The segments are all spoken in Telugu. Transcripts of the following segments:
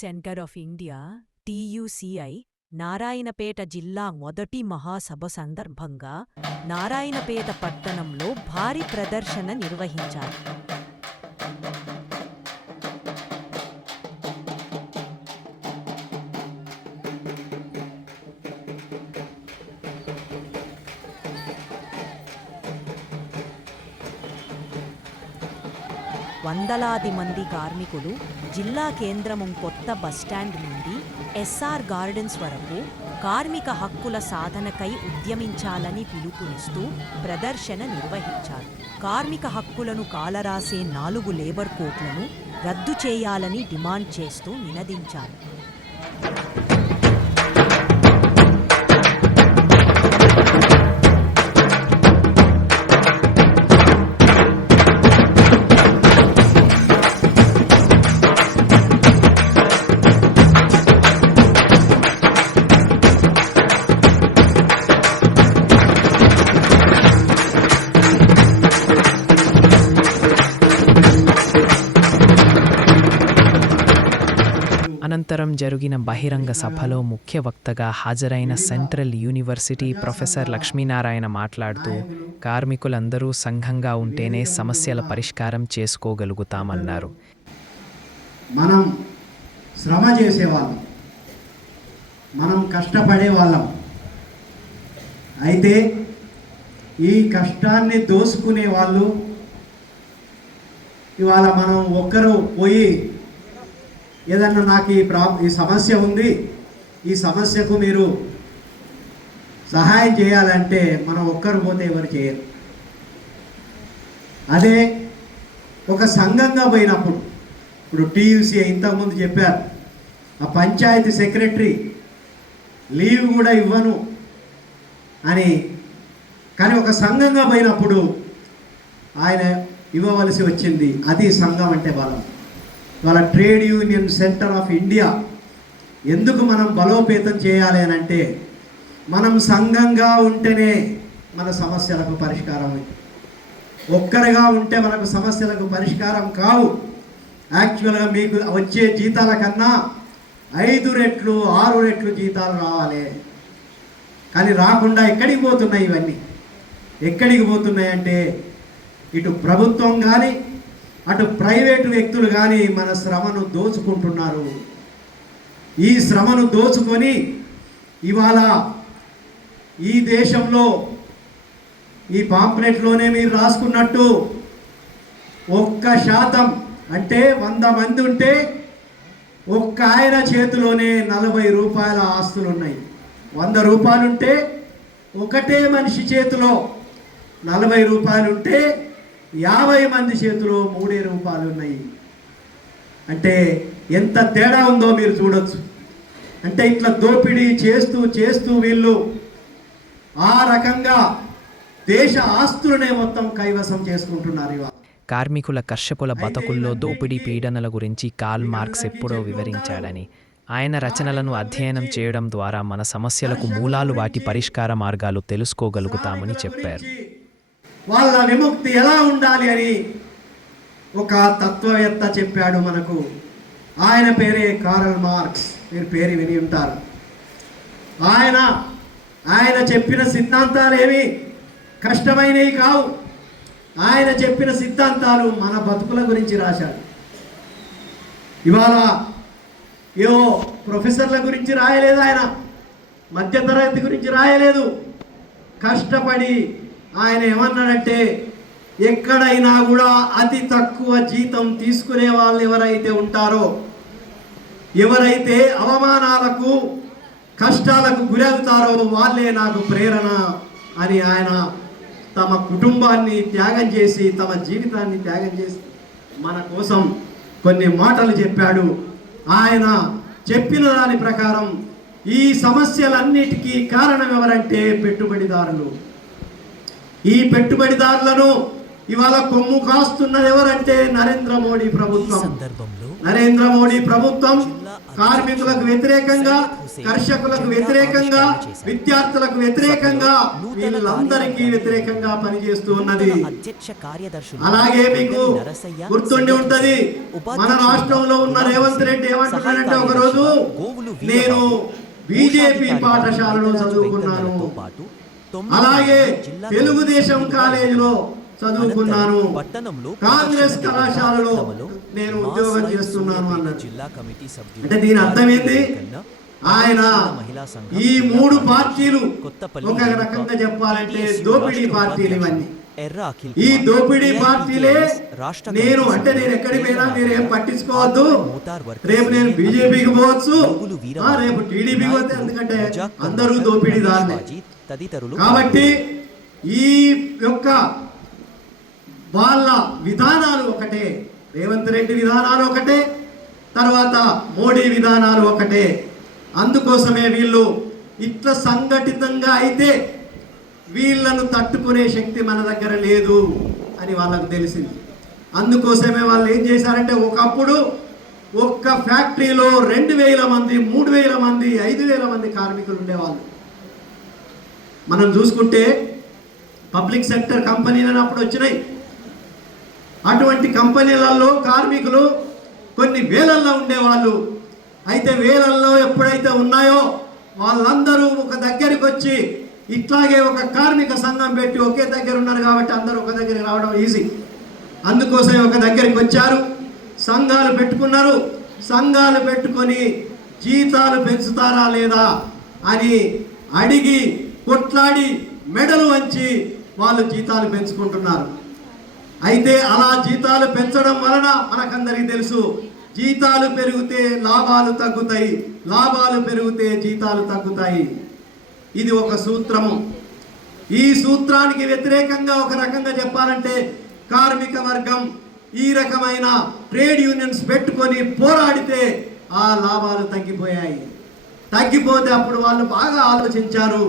Centre of India TUCI Narayanpet జిల్లా మొదటి మహాసభ సందర్భంగా నారాయణపేట పట్టణంలో భారీ ప్రదర్శన నిర్వహించారు. వందలాది మంది కార్మికులు జిల్లా కేంద్రము కొత్త బస్టాండ్ నుండి ఎస్ఆర్ గార్డెన్స్ వరకు కార్మిక హక్కుల సాధనకై ఉద్యమించాలని పిలుపునిస్తూ ప్రదర్శన నిర్వహించారు. కార్మిక హక్కులను కాలరాసే 4 లేబర్ కోడ్లను రద్దు చేయాలని డిమాండ్ చేస్తూ నినదించారు. అనంతరం జరిగిన బహిరంగ సభలో ముఖ్య వక్తగా హాజరైన సెంట్రల్ యూనివర్సిటీ ప్రొఫెసర్ లక్ష్మీనారాయణ మాట్లాడుతూ కార్మికులందరూ సంఘంగా ఉంటేనే సమస్యల పరిష్కారం చేసుకోగలుగుతామన్నారు. మనం శ్రమ చేసేవాళ్ళం, మనం కష్టపడేవాళ్ళం. అయితే ఈ కష్టాన్ని దోసుకునే వాళ్ళు ఇవాళ మనం ఒక్కరు పోయి ఏదన్నా నాకు ఈ సమస్య ఉంది, ఈ సమస్యకు మీరు సహాయం చేయాలంటే మనం ఒక్కరు పోతే ఎవరు చేయరు. అదే ఒక సంఘంగా పోయినప్పుడు, ఇప్పుడు టీయూసీ ఇంతకుముందు చెప్పారు, ఆ పంచాయతీ సెక్రటరీ లీవ్ కూడా ఇవ్వను అని, కానీ ఒక సంఘంగా పోయినప్పుడు ఆయన ఇవ్వవలసి వచ్చింది. అది సంఘం అంటే బలం. వాళ్ళ trade union centre of India ఎందుకు మనం బలోపేతం చేయాలి అని అంటే, మనం సంఘంగా ఉంటేనే మన సమస్యలకు పరిష్కారం. ఒక్కరిగా ఉంటే మనకు సమస్యలకు పరిష్కారం కావు. యాక్చువల్గా మీకు వచ్చే జీతాల కన్నా 5 రెట్లు 6 రెట్లు జీతాలు రావాలి. కానీ రాకుండా ఎక్కడికి పోతున్నాయి ఇవన్నీ? ఎక్కడికి పోతున్నాయి అంటే, ఇటు ప్రభుత్వం కానీ అటు ప్రైవేటు వ్యక్తులు కానీ మన శ్రమను దోచుకుంటున్నారు. ఈ శ్రమను దోచుకొని ఇవాళ ఈ దేశంలో ఈ పాంప్లెట్లోనే మీరు రాసుకున్నట్టు 1% అంటే 100 మంది ఉంటే ఒక్క ఆయన చేతిలోనే 40 రూపాయల ఆస్తులు ఉన్నాయి. 100 రూపాయలు ఉంటే ఒకటే మనిషి చేతిలో 40 రూపాయలు ఉంటే 50 మంది చేతిలో 3 రూపాయలు ఉన్నాయి. అంటే ఎంత తేడా ఉందో మీరు చూడొచ్చు. అంటే ఇట్లా దోపిడీ చేస్తూ చేస్తూ వీళ్ళు ఆ రకంగా దేశ ఆస్తులనే మొత్తం కైవసం చేసుకుంటున్నారు. ఇవాళ కార్మికుల కర్షకుల బతుకుల్లో దోపిడీ పీడనల గురించి కార్ల్ మార్క్స్ ఎప్పుడో వివరించాడని, ఆయన రచనలను అధ్యయనం చేయడం ద్వారా మన సమస్యలకు మూలాలు, వాటి పరిష్కార మార్గాలు తెలుసుకోగలుగుతామని చెప్పారు. వాళ్ళ విముక్తి ఎలా ఉండాలి అని ఒక తత్వవేత్త చెప్పాడు మనకు. ఆయన పేరే కార్ల్ మార్క్స్. మీరు పేరు విని ఉంటారు. ఆయన చెప్పిన సిద్ధాంతాలు ఏమి కష్టమైనవి కావు. ఆయన చెప్పిన సిద్ధాంతాలు మన బతుకుల గురించి రాశాడు. ఇవాళ ఏవో ప్రొఫెసర్ల గురించి రాయలేదు, ఆయన మధ్యతరగతి గురించి రాయలేదు. కష్టపడి ఆయన ఏమన్నాడంటే, ఎక్కడైనా కూడా అతి తక్కువ జీతం తీసుకునే వాళ్ళు ఎవరైతే ఉంటారో, ఎవరైతే అవమానాలకు కష్టాలకు గురవుతారో వాళ్ళే నాకు ప్రేరణ అని ఆయన తమ కుటుంబాన్ని త్యాగం చేసి, తమ జీవితాన్ని త్యాగం చేసి మన కోసం కొన్ని మాటలు చెప్పాడు. ఆయన చెప్పిన దాని ప్రకారం ఈ సమస్యలన్నిటికీ కారణం ఎవరంటే పెట్టుబడిదారులు. ఈ పెట్టుబడిదారులను ఇవాళ కొమ్ము కాస్తున్నది ఎవరంటే నరేంద్ర మోడీ ప్రభుత్వం. సందర్భంలో నరేంద్ర మోడీ ప్రభుత్వం కార్మికులకు వ్యతిరేకంగా, కర్షకులకు వ్యతిరేకంగా, విద్యార్థులకు వ్యతిరేకంగా, వీళ్ళందరికీ వ్యతిరేకంగా పనిచేస్తూ ఉన్నది. అధ్యక్ష కార్యదర్శులు అలాగే మీకు గుర్తుండి ఉంటది, మన రాష్ట్రంలో ఉన్న రేవంత్ రెడ్డి ఏమంటున్నాడంటే, ఒకరోజు నేను బీజేపీ పాఠశాలలో చదువుకున్నాను, అలాగే తెలుగుదేశం కాలేజీలో చదువుకున్నాను, కాంగ్రెస్ కళాశాలలో నేను ఉద్యోగం చేస్తున్నాను అన్నాడు. అంటే దీని అర్థం ఏంది? ఆయన ఈ మూడు పార్టీలు ఒక రకంగా చెప్పాలంటే దోపిడీ పార్టీలు ఇవన్నీ. ఈ దోపిడీ పార్టీలే నేను అంటే నేను ఎక్కడికి పోయినా మీరు ఏం పట్టించుకోవద్దు, రేపు నేను బీజేపీకి పోవచ్చు, రేపు టీడీపీకి పోతే, ఎందుకంటే అందరూ దోపిడీదారులే. కాబట్టి ఈ యొక్క వాళ్ళ విధానాలు ఒకటే, రేవంత్ రెడ్డి విధానాలు ఒకటే, తర్వాత మోడీ విధానాలు ఒకటే. అందుకోసమే వీళ్ళు ఇట్లా సంఘటితంగా అయితే వీళ్ళను తట్టుకునే శక్తి మన దగ్గర లేదు అని వాళ్ళకు తెలిసింది. అందుకోసమే వాళ్ళు ఏం చేశారంటే, ఒకప్పుడు ఒక్క ఫ్యాక్టరీలో 2000 మంది, 3000 మంది, 5000 మంది కార్మికులు ఉండేవాళ్ళు. మనం చూసుకుంటే పబ్లిక్ సెక్టర్ కంపెనీలు అప్పుడు వచ్చినాయి. అటువంటి కంపెనీలలో కార్మికులు కొన్ని వేలల్లో ఉండేవాళ్ళు. అయితే వేలల్లో ఎప్పుడైతే ఉన్నాయో వాళ్ళందరూ ఒక దగ్గరికి వచ్చి ఇట్లాగే ఒక కార్మిక సంఘం పెట్టి ఒకే దగ్గర ఉన్నారు కాబట్టి అందరూ ఒక దగ్గరికి రావడం ఈజీ. అందుకోసం ఒక దగ్గరికి వచ్చారు, సంఘాలు పెట్టుకున్నారు. సంఘాలు పెట్టుకొని జీతాలు పెంచుతారా లేదా అని అడిగి కొట్లాడి మెడలు వంచి వాళ్ళు జీతాలు పెంచుకుంటున్నారు. అయితే అలా జీతాలు పెంచడం వలన మనకందరికీ తెలుసు, జీతాలు పెరిగితే లాభాలు తగ్గుతాయి, లాభాలు పెరిగితే జీతాలు తగ్గుతాయి. ఇది ఒక సూత్రము. ఈ సూత్రానికి వ్యతిరేకంగా ఒక రకంగా చెప్పాలంటే కార్మిక వర్గం ఈ రకమైన ట్రేడ్ యూనియన్స్ పెట్టుకొని పోరాడితే ఆ లాభాలు తగ్గిపోయాయి. తగ్గిపోతే అప్పుడు వాళ్ళు బాగా ఆలోచించారు,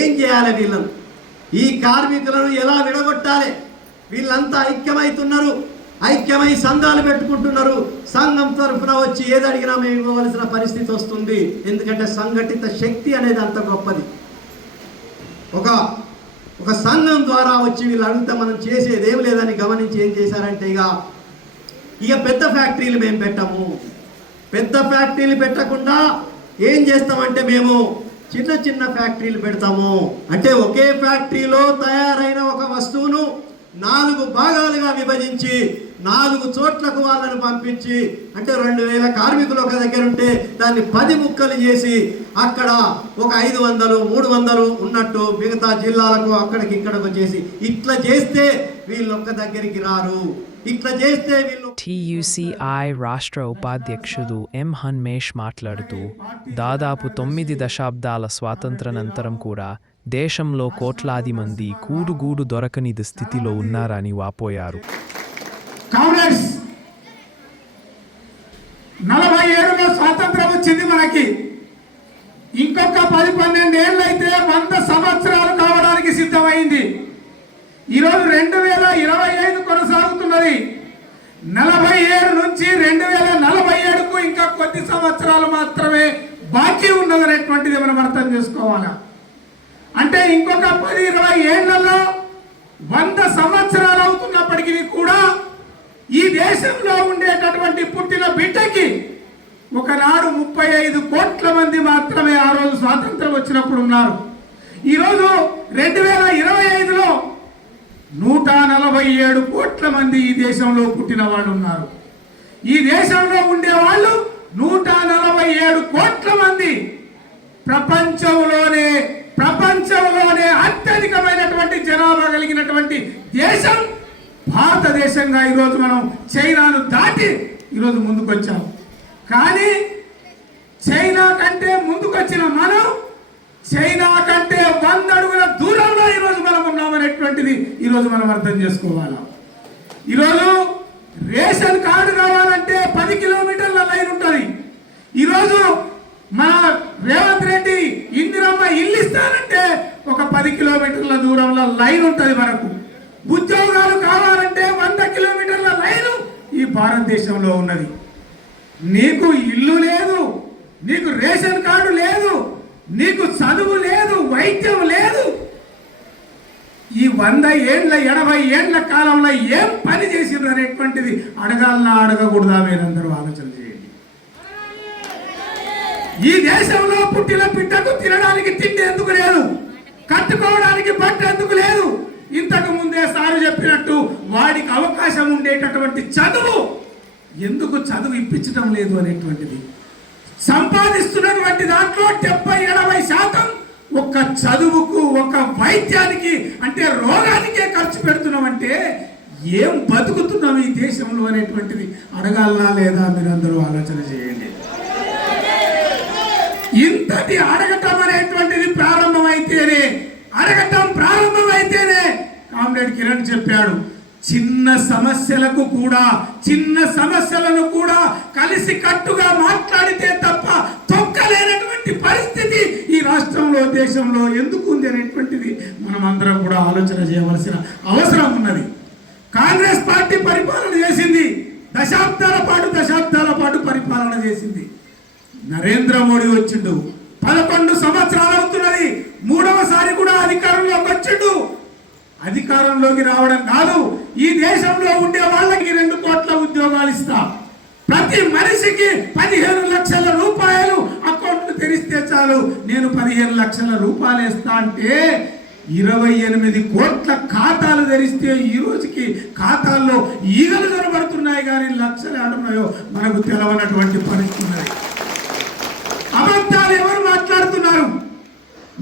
ఏం చేయాలి, వీళ్ళను ఈ కార్మికులను ఎలా విడగొట్టాలి. వీళ్ళంతా ఐక్యమవుతున్నారు, ఐక్యమై సంఘాలు పెట్టుకుంటున్నారు. సంఘం తరఫున వచ్చి ఏది అడిగినా మేము ఇవ్వవలసిన పరిస్థితి వస్తుంది. ఎందుకంటే సంఘటిత శక్తి అనేది అంత గొప్పది. ఒక సంఘం ద్వారా వచ్చి వీళ్ళు అడిగితే మనం చేసేది ఏం లేదని గమనించి ఏం చేశారంటే, ఇక పెద్ద ఫ్యాక్టరీలు మేము పెట్టము, పెద్ద ఫ్యాక్టరీలు పెట్టకుండా ఏం చేస్తామంటే మేము చిన్న చిన్న ఫ్యాక్టరీలు పెడతాము. అంటే ఒకే ఫ్యాక్టరీలో తయారైన ఒక వస్తువును 4 భాగాలుగా విభజించి 4 చోట్లకు వాళ్ళను పంపించి, అంటే 2000 కార్మికులు ఒక దగ్గర ఉంటే దాన్ని 10 ముక్కలు చేసి అక్కడ ఒక 500, 300 ఉన్నట్టు మిగతా జిల్లాలకు అక్కడికి ఇక్కడకు చేసి ఇట్లా చేస్తే వీళ్ళు ఒక్క దగ్గరికి రారు. ఇట్లా చేస్తే వీళ్ళు TUCI రాష్ట్ర ఉపాధ్యక్షుడు ఎం హన్మేష్ మాట్లాడుతూ, దాదాపు 9 దశాబ్దాల స్వాతంత్రానంతరం కూడా దేశంలో కోట్లాది మంది కూడుగూడు దొరకని స్థితిలో ఉన్నారని వాపోయారు. కాంగ్రెస్ 47లో స్వాతంత్రం వచ్చింది మనకి. ఇంకొక 10-12 ఏళ్ళు అయితే 100 సంవత్సరాలు కావడానికి సిద్ధమైంది. ఈరోజు 2025 కొనసాగుతున్నది. 47 నుంచి 2047కు ఇంకా కొద్ది సంవత్సరాలు మాత్రమే బాకీ ఉన్నదనేటువంటిది మనం అర్థం చేసుకోవాలి. అంటే ఇంకొక 10-20 ఏళ్లలో 100 సంవత్సరాలు అవుతున్నప్పటికీ కూడా ఈ దేశంలో ఉండేటటువంటి పుట్టిన బిడ్డకి ఒకనాడు 35 కోట్ల మంది మాత్రమే ఆ రోజు స్వాతంత్రం వచ్చినప్పుడు ఉన్నారు. ఈరోజు 2025లో 147 కోట్ల మంది ఈ దేశంలో పుట్టిన వాళ్ళు ఉన్నారు. ఈ దేశంలో ఉండే వాళ్ళు 147 కోట్ల మంది. ప్రపంచంలోనే అత్యధికమైనటువంటి జనాభా కలిగినటువంటి దేశం భారతదేశంగా ఈరోజు మనం చైనాను దాటి ఈరోజు ముందుకొచ్చాం. కానీ చైనా కంటే ముందుకొచ్చిన మనం చైనా కంటే 100 అడుగుల దూరంలో ఈరోజు మనం ఉన్నామనేటువంటిది ఈరోజు మనం అర్థం చేసుకోవాలి. ఈరోజు రేషన్ కార్డు కావాలంటే 10 కిలోమీటర్ల లైన్ ఉంటుంది. ఈరోజు మన రేవంత్ రెడ్డి ఇందిరమ్మ ఇల్లు ఇస్తానంటే ఒక 10 కిలోమీటర్ల దూరంలో లైన్ ఉంటుంది మనకు. ఉద్యోగాలు కావాలంటే 100 కిలోమీటర్ల లైను ఈ భారతదేశంలో ఉన్నది. నీకు ఇల్లు లేదు, నీకు రేషన్ కార్డు లేదు, నీకు చదువు లేదు, వైద్యం లేదు. ఈ 100 ఏండ్ల 80 ఏండ్ల కాలంలో ఏం పని చేసిండ్రు అనేటువంటిది అడగాలన్నా అడగకూడదా? మీరందరూ ఆలోచన చేయండి. ఈ దేశంలో పుట్టిన బిడ్డకు తినడానికి తిండి ఎందుకు లేదు? కట్టుకోవడానికి బట్ట ఎందుకు లేదు? ఇంతకు ముందే సారు చెప్పినట్టు వాడికి అవకాశం ఉండేటటువంటి చదువు ఎందుకు చదువు ఇప్పించడం లేదు అనేటువంటిది. సంపాదిస్తున్నటువంటి దాంట్లో 70-80% ఒక్క చదువుకు, ఒక వైద్యానికి అంటే రోగానికే ఖర్చు పెడుతున్నామంటే ఏం బతుకుతున్నాం ఈ దేశంలో అనేటువంటిది అడగాలనా లేదా? మీరందరూ ఆలోచన చేయండి. ఇంతటి అడగటం అనేటువంటిది అడగటం ప్రారంభమైతేనే కామ్రేడ్ కిరణ్ చెప్పాడు, చిన్న సమస్యలను కూడా కలిసి కట్టుగా మాట్లాడితే తప్ప తొక్కలేనటువంటి పరిస్థితి ఈ రాష్ట్రంలో, దేశంలో ఎందుకు ఉంది అనేటువంటిది మనం అందరం కూడా ఆలోచన చేయవలసిన అవసరం ఉన్నది. కాంగ్రెస్ పార్టీ పరిపాలన చేసింది, దశాబ్దాల పాటు పరిపాలన చేసింది. నరేంద్ర మోడీ వచ్చిండు, 11 సంవత్సరాలు అవుతున్నది, 3వసారి కూడా అధికారంలోకి వచ్చిండు. అధికారంలోకి రావడం కాదు, ఈ దేశంలో ఉండే వాళ్ళకి 2 కోట్ల ఉద్యోగాలు ఇస్తా, ప్రతి మనిషికి 15 లక్షల రూపాయలు అకౌంట్లు తెరిస్తే చాలు, నేను 15 లక్షల రూపాయలు ఇస్తా అంటే 28 కోట్ల ఖాతాలు తెరిస్తే ఈ రోజుకి ఖాతాల్లో ఈగలు కనబడుతున్నాయి కానీ లక్షలు ఆడున్నాయో మనకు తెలవనటువంటి పరిస్థితి. అబద్ధాలు ఎవరు మాట్లాడుతున్నారు,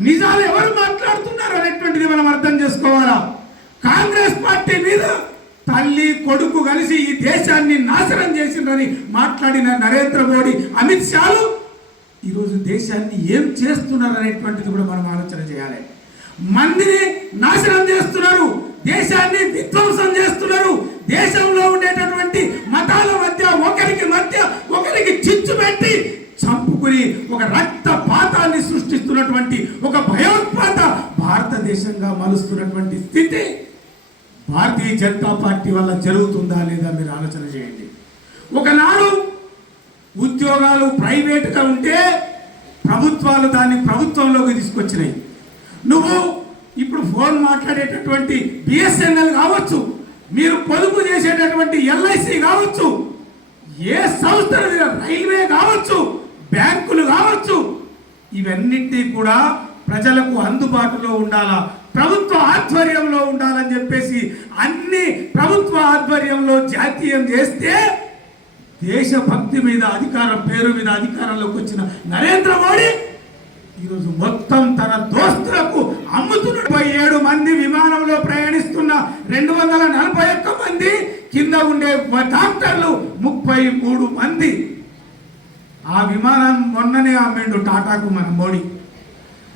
నిజాలు ఎవరు మాట్లాడుతున్నారు అనేటువంటిది మనం అర్థం చేసుకోవాలా. కాంగ్రెస్ పార్టీ మీద తల్లి కొడుకు కలిసి ఈ దేశాన్ని నాశనం చేసిందని మాట్లాడిన నరేంద్ర మోడీ, అమిత్ షాలు ఈరోజు దేశాన్ని ఏం చేస్తున్నారు అనేటువంటిది కూడా మనం ఆలోచన చేయాలి. మందిని నాశనం చేస్తున్నారు, దేశాన్ని విధ్వంసం చేస్తున్నారు, దేశంలో ఉండేటటువంటి మతాల మధ్య ఒకరికి చిచ్చు పెట్టి చంపుకుని ఒక రక్తపాతాన్ని సృష్టిస్తున్నటువంటి ఒక భయోత్పాత భారతదేశంగా మలుస్తున్నటువంటి స్థితి భారతీయ జనతా పార్టీ వల్ల జరుగుతుందా లేదా మీరు ఆలోచన చేయండి. ఒకనాడు ఉద్యోగాలు ప్రైవేట్గా ఉంటే ప్రభుత్వాలు దాన్ని ప్రభుత్వంలోకి తీసుకొచ్చినాయి. నువ్వు ఇప్పుడు ఫోన్ మాట్లాడేటటువంటి బిఎస్ఎన్ఎల్ కావచ్చు, మీరు పొదుపు చేసేటటువంటి ఎల్ఐసి కావచ్చు, ఏ సంస్థ రైల్వే కావచ్చు, బ్యాంకులు కావచ్చు, ఇవన్నింటినీ కూడా ప్రజలకు అందుబాటులో ఉండాలా, ప్రభుత్వ ఆధ్వర్యంలో ఉండాలని చెప్పేసి అన్ని ప్రభుత్వ ఆధ్వర్యంలో జాతీయం చేస్తే దేశభక్తి మీద అధికారం పేరు మీద అధికారంలోకి వచ్చిన నరేంద్ర మోడీ ఈరోజు మొత్తం తన దోస్తులకు అమ్ముతున్న 27 మంది విమానంలో ప్రయాణిస్తున్న 241 మంది, కింద ఉండే డాక్టర్లు 33 మంది. ఆ విమానం మొన్ననే అమ్మిండు టాటాకు మన మోడీ,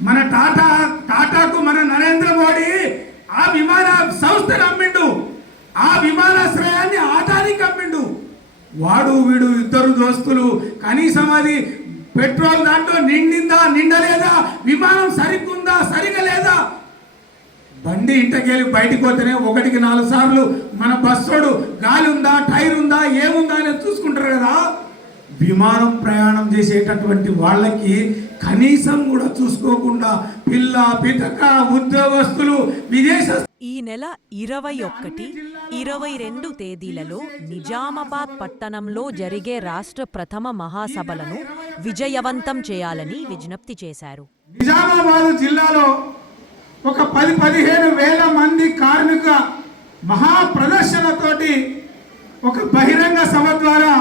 మన టాటాకు మన నరేంద్ర మోడీ ఆ విమాన సంస్థను అమ్మిండు, ఆ విమానాశ్రయాన్ని ఆదానికి అమ్మిండు. వాడు వీడు ఇద్దరు దోస్తులు కనీసం అది పెట్రోల్ దాంట్లో నిండిందా నిండలేదా, విమానం సరిగ్గుందా సరిగా లేదా, బండి ఇంటకెళ్ళి బయటికి పోతేనే 1కి 4 సార్లు మన బస్సోడు గాలి ఉందా టైర్ ఉందా ఏముందా అనేది చూసుకుంటారు కదా. విమానం ప్రయాణం చేసేటటువంటి వాళ్ళకి కనీసం కూడా చూసుకోకుండా పిల్ల పితక ఉద్యోగస్తులు విదేశ ఈ నెల 21, 22 తేదీలలో నిజామాబాద్ పట్టణంలో జరిగే రాష్ట్ర ప్రథమ మహాసభలను విజయవంతం చేయాలని విజ్ఞప్తి చేశారు. నిజామాబాద్ జిల్లాలో ఒక 10-15 వేల మంది కార్మిక మహాప్రదర్శనతోటి ఒక బహిరంగ సభ ద్వారా,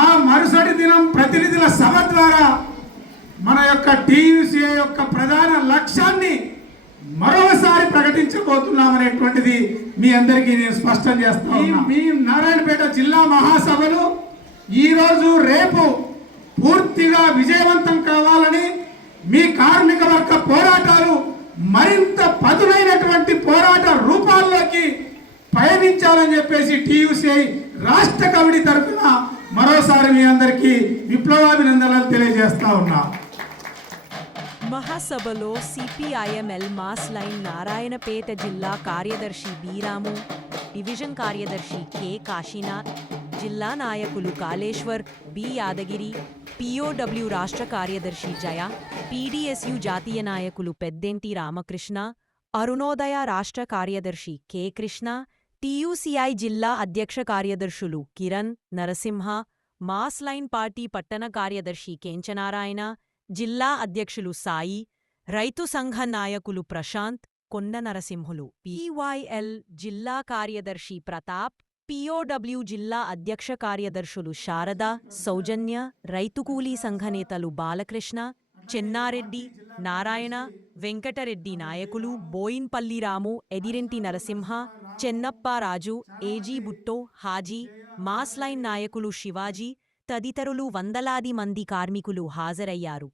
ఆ మరుసటి దినం ప్రతినిధుల సభ ద్వారా మన యొక్క టీయూసీఏ యొక్క ప్రధాన లక్ష్యాన్ని మరోసారి ప్రకటించబోతున్నామనేటువంటిది మీ అందరికీ నేను స్పష్టం చేస్తాను. మీ నారాయణపేట జిల్లా మహాసభలు ఈరోజు రేపు పూర్తిగా విజయవంతం కావాలని, మీ కార్మిక వర్గ పోరాటాలు మరింత పదునైనటువంటి పోరాట రూపాల్లోకి పయనించాలని చెప్పేసి టీయూసీఐ రాష్ట్ర కమిటీ తరఫున మరోసారి మీ అందరికీ విప్లవాభినందనలు తెలియజేస్తా ఉన్నా. మహాసభలో సిపిఐఎంఎల్ మాస్ లైన్ నారాయణపేట జిల్లా కార్యదర్శి బీరాము, డివిజన్ కార్యదర్శి కె కాశీనాథ్, జిల్లా నాయకులు కాళేశ్వర్, బి యాదగిరి, పిఓడబ్ల్యూ రాష్ట్ర కార్యదర్శి జయ, పీడీఎస్యు జాతీయ నాయకులు పెద్దేంటి రామకృష్ణ, అరుణోదయ రాష్ట్ర కార్యదర్శి కె కృష్ణ, టీయూసీఐ జిల్లా అధ్యక్ష కార్యదర్శులు Kiran, Narasimha, mass line party పట్టణ కార్యదర్శి కేంచనారాయణ, జిల్లా అధ్యక్షులు సాయి, రైతు సంఘ నాయకులు ప్రశాంత్, కొండ నరసింహులు, పీవైఎల్ జిల్లా కార్యదర్శి ప్రతాప్, పిఓడబ్ల్యూ జిల్లా అధ్యక్ష కార్యదర్శులు శారద, సౌజన్య, రైతు కూలీ సంఘ నేతలు బాలకృష్ణ, చెన్నారెడ్డి, నారాయణ, వెంకటరెడ్డి నాయకులు బోయిన్పల్లి రాము, ఎదిరెంటి Narasimha, చెన్నప్పారాజు, AG బుట్టో, Haji, mass line నాయకులు శివాజీ తదితరులు వందలాది మంది కార్మికులు హాజరయ్యారు.